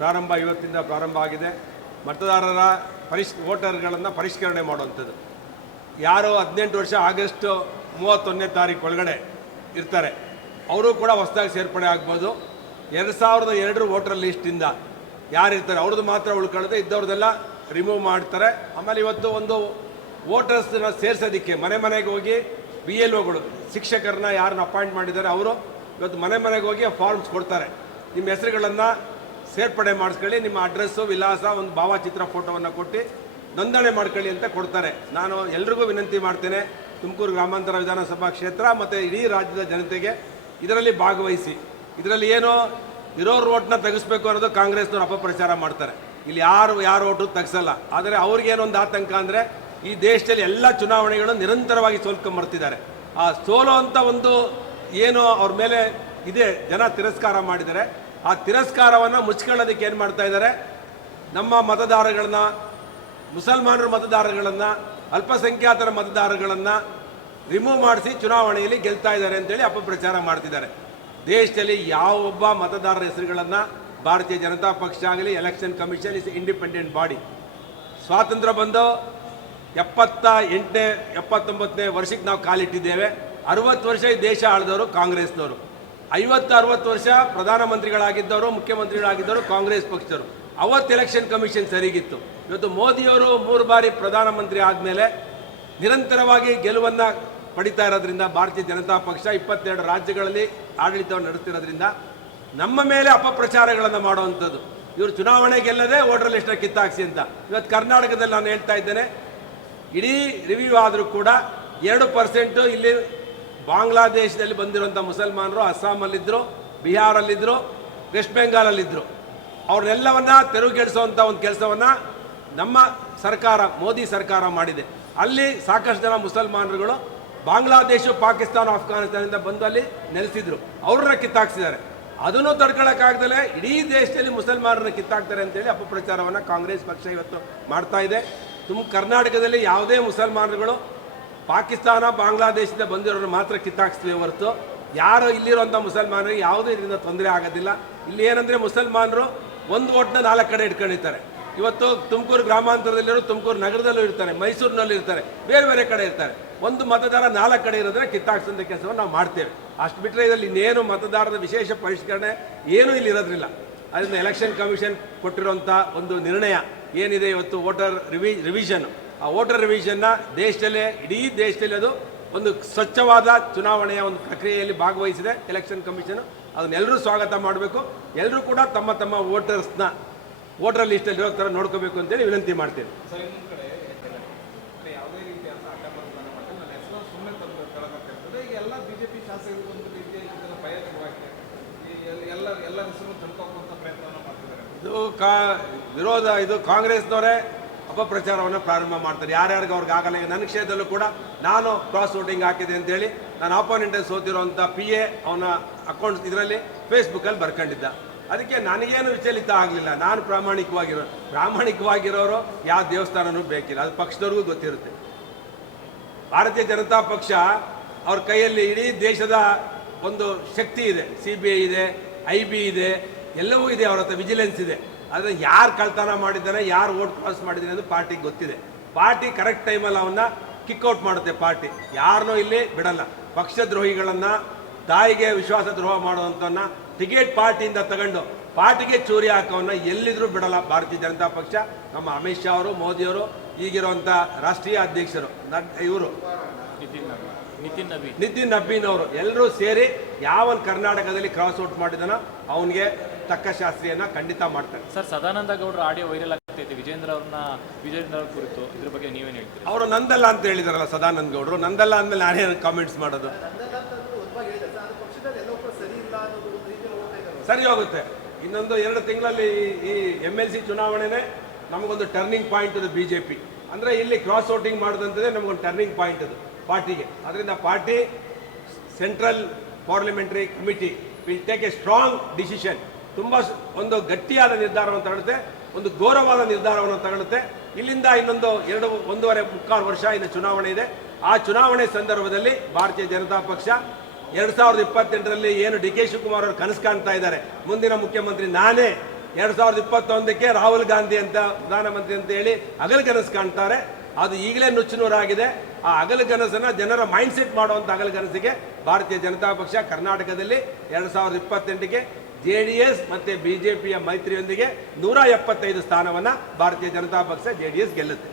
ಇವತ್ತಿಂದ ಪ್ರಾರಂಭ ಆಗಿದೆ. ಮತದಾರರ ವೋಟರ್ಗಳನ್ನು ಪರಿಷ್ಕರಣೆ ಮಾಡುವಂಥದ್ದು. ಯಾರು 18 ವರ್ಷ ಆಗಸ್ಟ್ 31ನೇ ತಾರೀಕು ಒಳಗಡೆ ಇರ್ತಾರೆ ಅವರು ಕೂಡ ಹೊಸದಾಗಿ ಸೇರ್ಪಡೆ ಆಗ್ಬೋದು. 2002 ವೋಟರ್ ಲಿಸ್ಟಿಂದ ಯಾರಿರ್ತಾರೆ ಅವ್ರದ್ದು ಮಾತ್ರ ಉಳ್ಕೊಳ್ಳದೆ ಇದ್ದವ್ರದ್ದೆಲ್ಲ ರಿಮೂವ್ ಮಾಡ್ತಾರೆ. ಆಮೇಲೆ ಇವತ್ತು ಒಂದು ವೋಟರ್ಸ್ನ ಸೇರಿಸೋದಕ್ಕೆ ಮನೆಗೆ ಹೋಗಿ BLOಗಳು ಶಿಕ್ಷಕರನ್ನ ಯಾರನ್ನ ಅಪಾಯಿಂಟ್ ಮಾಡಿದ್ದಾರೆ ಅವರು ಇವತ್ತು ಮನೆಗೆ ಹೋಗಿ ಫಾರ್ಮ್ಸ್ ಕೊಡ್ತಾರೆ. ನಿಮ್ಮ ಹೆಸರುಗಳನ್ನು ಸೇರ್ಪಡೆ ಮಾಡಿಸ್ಕೊಳ್ಳಿ, ನಿಮ್ಮ ಅಡ್ರೆಸ್ಸು ವಿಳಾಸ ಒಂದು ಭಾವಚಿತ್ರ ಫೋಟೋವನ್ನು ಕೊಟ್ಟು ನೋಂದಣಿ ಮಾಡ್ಕೊಳ್ಳಿ ಅಂತ ಕೊಡ್ತಾರೆ. ನಾನು ಎಲ್ರಿಗೂ ವಿನಂತಿ ಮಾಡ್ತೇನೆ, ತುಮಕೂರು ಗ್ರಾಮಾಂತರ ವಿಧಾನಸಭಾ ಕ್ಷೇತ್ರ ಮತ್ತು ಇಡೀ ರಾಜ್ಯದ ಜನತೆಗೆ ಇದರಲ್ಲಿ ಭಾಗವಹಿಸಿ. ಇದರಲ್ಲಿ ಏನೋ ಇರೋರು ಓಟ್ನ ತೆಗೆಸ್ಬೇಕು ಅನ್ನೋದು ಕಾಂಗ್ರೆಸ್ನವ್ರು ಅಪಪ್ರಚಾರ ಮಾಡ್ತಾರೆ. ಇಲ್ಲಿ ಯಾರು ಓಟು ತೆಗೆಸಲ್ಲ. ಆದರೆ ಅವ್ರಿಗೇನೊಂದು ಆತಂಕ ಅಂದರೆ ಈ ದೇಶದಲ್ಲಿ ಎಲ್ಲ ಚುನಾವಣೆಗಳು ನಿರಂತರವಾಗಿ ಸೋಲ್ಕೊಂಬರ್ತಿದ್ದಾರೆ. ಆ ಸೋಲೋ ಅಂತ ಒಂದು ಏನು ಅವ್ರ ಮೇಲೆ ಇದೆ, ಜನ ತಿರಸ್ಕಾರ ಮಾಡಿದ್ದಾರೆ. ಆ ತಿರಸ್ಕಾರವನ್ನು ಮುಚ್ಕೊಳ್ಳೋದಕ್ಕೆ ಏನು ಮಾಡ್ತಾ ಇದ್ದಾರೆ, ನಮ್ಮ ಮತದಾರಗಳನ್ನ, ಮುಸಲ್ಮಾನರ ಮತದಾರಗಳನ್ನು, ಅಲ್ಪಸಂಖ್ಯಾತರ ಮತದಾರಗಳನ್ನು ರಿಮೂವ್ ಮಾಡಿಸಿ ಚುನಾವಣೆಯಲ್ಲಿ ಗೆಲ್ತಾ ಇದ್ದಾರೆ ಅಂತೇಳಿ ಅಪಪ್ರಚಾರ ಮಾಡ್ತಿದ್ದಾರೆ. ದೇಶದಲ್ಲಿ ಯಾವೊಬ್ಬ ಮತದಾರರ ಹೆಸರುಗಳನ್ನು ಭಾರತೀಯ ಜನತಾ ಪಕ್ಷ ಆಗಲಿ, election commission is independent body. ಸ್ವಾತಂತ್ರ್ಯ ಬಂದು 78ನೇ 79ನೇ ವರ್ಷಕ್ಕೆ ನಾವು ಕಾಲಿಟ್ಟಿದ್ದೇವೆ. 60 ವರ್ಷ ಈ ದೇಶ ಆಳಿದವರು ಕಾಂಗ್ರೆಸ್ನವರು. 50-60 ವರ್ಷ ಪ್ರಧಾನಮಂತ್ರಿಗಳಾಗಿದ್ದವರು, ಮುಖ್ಯಮಂತ್ರಿಗಳಾಗಿದ್ದವರು ಕಾಂಗ್ರೆಸ್ ಪಕ್ಷದವರು. ಅವತ್ತು ಎಲೆಕ್ಷನ್ ಕಮಿಷನ್ ಸರಿಗಿತ್ತು. ಇವತ್ತು ಮೋದಿಯವರು 3 ಬಾರಿ ಪ್ರಧಾನಮಂತ್ರಿ ಆದಮೇಲೆ ನಿರಂತರವಾಗಿ ಗೆಲುವನ್ನು ಪಡಿತಾ ಇರೋದ್ರಿಂದ ಭಾರತೀಯ ಜನತಾ ಪಕ್ಷ 22 ರಾಜ್ಯಗಳಲ್ಲಿ ಆಡಳಿತವನ್ನು ನಡೆಸ್ತಿರೋದ್ರಿಂದ ನಮ್ಮ ಮೇಲೆ ಅಪಪ್ರಚಾರಗಳನ್ನು ಮಾಡುವಂಥದ್ದು. ಇವರು ಚುನಾವಣೆ ಗೆಲ್ಲದೆ ವೋಟರ್ ಲಿಸ್ಟ್ನ ಕಿತ್ತಾಕ್ಸಿ ಅಂತ. ಇವತ್ತು ಕರ್ನಾಟಕದಲ್ಲಿ ನಾನು ಹೇಳ್ತಾ ಇದ್ದೇನೆ, ಇಡೀ ರಿವ್ಯೂ ಆದರೂ ಕೂಡ 2% ಇಲ್ಲಿ ಬಾಂಗ್ಲಾದೇಶದಲ್ಲಿ ಬಂದಿರುವಂಥ ಮುಸಲ್ಮಾನರು ಅಸ್ಸಾಮಲ್ಲಿದ್ದರು, ಬಿಹಾರಲ್ಲಿದ್ದರು, ವೆಸ್ಟ್ ಬೆಂಗಾಲಲ್ಲಿದ್ದರು. ಅವ್ರನ್ನೆಲ್ಲವನ್ನ ತೆರವುಗೆಡಿಸುವಂಥ ಒಂದು ಕೆಲಸವನ್ನು ನಮ್ಮ ಸರ್ಕಾರ, ಮೋದಿ ಸರ್ಕಾರ ಮಾಡಿದೆ. ಅಲ್ಲಿ ಸಾಕಷ್ಟು ಜನ ಮುಸಲ್ಮಾನರುಗಳು ಬಾಂಗ್ಲಾದೇಶ, ಪಾಕಿಸ್ತಾನ, ಅಫ್ಘಾನಿಸ್ತಾನದಿಂದ ಬಂದು ಅಲ್ಲಿ ನೆಲೆಸಿದ್ರು. ಅವ್ರನ್ನ ಕಿತ್ತಾಕ್ಸಿದ್ದಾರೆ. ಅದನ್ನು ತಡ್ಕೊಳ್ಳೋಕ್ಕಾಗ್ದಲೇ ಇಡೀ ದೇಶದಲ್ಲಿ ಮುಸಲ್ಮಾನರನ್ನ ಕಿತ್ತಾಕ್ತಾರೆ ಅಂತೇಳಿ ಅಪಪ್ರಚಾರವನ್ನು ಕಾಂಗ್ರೆಸ್ ಪಕ್ಷ ಇವತ್ತು ಮಾಡ್ತಾ ಇದೆ. ಕರ್ನಾಟಕದಲ್ಲಿ ಯಾವುದೇ ಮುಸಲ್ಮಾನರುಗಳು ಪಾಕಿಸ್ತಾನ, ಬಾಂಗ್ಲಾದೇಶದಿಂದ ಬಂದಿರೋರು ಮಾತ್ರ ಕಿತ್ತಾಕ್ಸ್ತೀವಿ ಹೊರತು ಯಾರು ಇಲ್ಲಿರುವಂಥ ಮುಸಲ್ಮಾನರಿಗೆ ಯಾವುದೂ ಇದರಿಂದ ತೊಂದರೆ ಆಗೋದಿಲ್ಲ. ಇಲ್ಲಿ ಏನಂದರೆ ಮುಸಲ್ಮಾನರು ಒಂದು ಓಟ್ನ 4 ಕಡೆ ಇಟ್ಕೊಂಡಿರ್ತಾರೆ. ಇವತ್ತು ತುಮಕೂರು ಗ್ರಾಮಾಂತರದಲ್ಲಿರೋ ತುಮಕೂರು ನಗರದಲ್ಲೂ ಇರ್ತಾರೆ, ಮೈಸೂರಿನಲ್ಲೂ ಇರ್ತಾರೆ, ಬೇರೆ ಬೇರೆ ಕಡೆ ಇರ್ತಾರೆ. ಒಂದು ಮತದಾರ 4 ಕಡೆ ಇರೋದ್ರೆ ಕಿತ್ತಾಕ್ಸೋಂಥ ಕೆಲಸವನ್ನು ನಾವು ಮಾಡ್ತೇವೆ. ಅಷ್ಟು ಬಿಟ್ಟರೆ ಇದರಲ್ಲಿ ಇನ್ನೇನು ಮತದಾರರ ವಿಶೇಷ ಪರಿಷ್ಕರಣೆ ಏನೂ ಇಲ್ಲಿ ಇರೋದ್ರಿಲ್ಲ. ಅದರಿಂದ ಎಲೆಕ್ಷನ್ ಕಮಿಷನ್ ಕೊಟ್ಟಿರುವಂಥ ಒಂದು ನಿರ್ಣಯ ಏನಿದೆ ಇವತ್ತು ವೋಟರ್ ರಿವಿಷನ್, ಆ ವೋಟರ್ ರಿವಿಷನ್ನ ದೇಶದಲ್ಲೇ, ಇಡೀ ದೇಶದಲ್ಲಿ ಅದು ಒಂದು ಸ್ವಚ್ಛವಾದ ಚುನಾವಣೆಯ ಒಂದು ಪ್ರಕ್ರಿಯೆಯಲ್ಲಿ ಭಾಗವಹಿಸಿದೆ ಎಲೆಕ್ಷನ್ ಕಮಿಷನ್. ಅದನ್ನೆಲ್ಲರೂ ಸ್ವಾಗತ ಮಾಡಬೇಕು. ಎಲ್ಲರೂ ಕೂಡ ತಮ್ಮ ತಮ್ಮ ವೋಟರ್ಸ್ನ ವೋಟರ್ ಲಿಸ್ಟಲ್ಲಿ ಇರೋ ಥರ ನೋಡ್ಕೋಬೇಕು ಅಂತೇಳಿ ವಿನಂತಿ ಮಾಡ್ತೇನೆ. ಇದು ಕಾಂಗ್ರೆಸ್ನವರೇ ಅಪಪ್ರಚಾರವನ್ನು ಪ್ರಾರಂಭ ಮಾಡ್ತಾರೆ. ಯಾರ್ಯಾರಿಗೆ ಅವ್ರಿಗೆ ಆಗಲ್ಲ. ನನ್ನ ಕ್ಷೇತ್ರದಲ್ಲೂ ಕೂಡ ನಾನು ಕ್ರಾಸ್ ವೋಟಿಂಗ್ ಹಾಕಿದೆ ಅಂತೇಳಿ ನಾನು ಆಪೋನೆಂಟಲ್ಲಿ ಸೋತಿರೋಂಥ PA ಅವನ ಅಕೌಂಟ್ ಇದರಲ್ಲಿ ಫೇಸ್ಬುಕ್ಕಲ್ಲಿ ಬರ್ಕೊಂಡಿದ್ದ. ಅದಕ್ಕೆ ನನಗೇನು ವಿಚಲಿತ ಆಗಲಿಲ್ಲ. ನಾನು ಪ್ರಾಮಾಣಿಕವಾಗಿರೋರು ಯಾವ ದೇವಸ್ಥಾನನೂ ಬೇಕಿಲ್ಲ. ಅದು ಪಕ್ಷದವ್ರಿಗೂ ಗೊತ್ತಿರುತ್ತೆ. ಭಾರತೀಯ ಜನತಾ ಪಕ್ಷ ಅವ್ರ ಕೈಯಲ್ಲಿ ಇಡೀ ದೇಶದ ಒಂದು ಶಕ್ತಿ ಇದೆ. CBI ಇದೆ, IB ಇದೆ, ಎಲ್ಲವೂ ಇದೆ. ಅವ್ರ ಹತ್ರ ವಿಜಿಲೆನ್ಸ್ ಇದೆ. ಆದರೆ ಯಾರು ಕಳ್ತನ ಮಾಡಿದ್ದಾರೆ, ಯಾರು ವೋಟ್ ಕ್ರಾಸ್ ಮಾಡಿದ್ದಾರೆ ಅಂತ ಪಾರ್ಟಿಗೆ ಗೊತ್ತಿದೆ. ಪಾರ್ಟಿ ಕರೆಕ್ಟ್ ಟೈಮಲ್ಲಿ ಅವನ್ನ ಕಿಕ್ಔಟ್ ಮಾಡುತ್ತೆ. ಪಾರ್ಟಿ ಯಾರನ್ನೂ ಇಲ್ಲಿ ಬಿಡಲ್ಲ. ಪಕ್ಷದ್ರೋಹಿಗಳನ್ನು, ತಾಯಿಗೆ ವಿಶ್ವಾಸ ದ್ರೋಹ ಮಾಡುವಂಥವನ್ನ ಟಿಕೆಟ್ ಪಾರ್ಟಿಯಿಂದ ತಗೊಂಡು ಪಾರ್ಟಿಗೆ ಚೂರಿ ಹಾಕೋವನ್ನ ಎಲ್ಲಿದ್ರೂ ಬಿಡಲ್ಲ ಭಾರತೀಯ ಜನತಾ ಪಕ್ಷ. ನಮ್ಮ ಅಮಿತ್ ಶಾ ಅವರು, ಮೋದಿಯವರು, ಈಗಿರುವಂಥ ರಾಷ್ಟ್ರೀಯ ಅಧ್ಯಕ್ಷರು ಇವರು ನಿತಿನ್ ನಬೀನ್ ಅವರು ಎಲ್ಲರೂ ಸೇರಿ ಯಾವನ್ ಕರ್ನಾಟಕದಲ್ಲಿ ಕ್ರಾಸ್ ಔಟ್ ಮಾಡಿದಾನೋ ಅವನಿಗೆ ತಕ್ಕ ಶಾಸ್ತ್ರಿಯನ್ನ ಖಂಡಿತ ಮಾಡ್ತಾರೆ. ಸರ್, ಸದಾನಂದ ಗೌಡರ ಆಡಿಯೋ ವೈರಲ್ ಆಗ್ತೈತೆ ವಿಜೇಂದ್ರ ಕುರಿತು, ಇದ್ರ ಬಗ್ಗೆ ನೀವೇನು ಹೇಳ್ತೀರಿ? ಅವರು ನಂದಲ್ಲ ಅಂತ ಹೇಳಿದಾರಲ್ಲ ಸದಾನಂದ ಗೌಡರು. ನಂದಲ್ಲ ಅಂದಮೇಲೆ ನಾನೇನು ಕಾಮೆಂಟ್ಸ್ ಮಾಡೋದು? ಸರಿ ಹೋಗುತ್ತೆ. ಇನ್ನೊಂದು 2 ತಿಂಗಳಲ್ಲಿ ಈ MLC ಚುನಾವಣೆನೇ ನಮಗೊಂದು ಟರ್ನಿಂಗ್ ಪಾಯಿಂಟ್ ಅದು BJP. ಅಂದರೆ ಇಲ್ಲಿ ಕ್ರಾಸ್ ವೋಟಿಂಗ್ ಮಾಡಿದಂಥದ್ದೇ ನಮಗೊಂದು ಟರ್ನಿಂಗ್ ಪಾಯಿಂಟ್ ಅದು ಪಾರ್ಟಿಗೆ. ಅದರಿಂದ party central parliamentary committee will take A strong decision. ತುಂಬ ಒಂದು ಗಟ್ಟಿಯಾದ ನಿರ್ಧಾರವನ್ನು ತಗೊಳುತ್ತೆ, ಒಂದು ಘೋರವಾದ ನಿರ್ಧಾರವನ್ನು ತಗೊಳುತ್ತೆ. ಇಲ್ಲಿಂದ ಇನ್ನೊಂದು 1.5 ವರ್ಷ ಇನ್ನು ಚುನಾವಣೆ ಇದೆ. ಆ ಚುನಾವಣೆ ಸಂದರ್ಭದಲ್ಲಿ ಭಾರತೀಯ ಜನತಾ ಪಕ್ಷ 2028ರಲ್ಲಿ ಏನು DK ಶಿವಕುಮಾರ್ ಅವರು ಕನಸು ಕಾಣ್ತಾ ಇದ್ದಾರೆ, ಮುಂದಿನ ಮುಖ್ಯಮಂತ್ರಿ ನಾನೇ 2021ಕ್ಕೆ ರಾಹುಲ್ ಗಾಂಧಿ ಅಂತ ಪ್ರಧಾನಮಂತ್ರಿ ಅಂತ ಹೇಳಿ ಹಗಲುಗನಸು ಕಾಣ್ತಾರೆ. ಅದು ಈಗಲೇ ನುಚ್ಚುನೂರಾಗಿದೆ. ಆ ಹಗಲುಗನಸನ್ನು ಜನರ ಮೈಂಡ್ ಸೆಟ್ ಮಾಡುವಂಥ ಹಗಲುಗನಸಿಗೆ ಭಾರತೀಯ ಜನತಾ ಪಕ್ಷ ಕರ್ನಾಟಕದಲ್ಲಿ 2028ಕ್ಕೆ JDS ಮತ್ತು BJPಯ ಮೈತ್ರಿಯೊಂದಿಗೆ 175 ಸ್ಥಾನವನ್ನು ಭಾರತೀಯ ಜನತಾ ಪಕ್ಷ JDS ಗೆಲ್ಲುತ್ತೆ.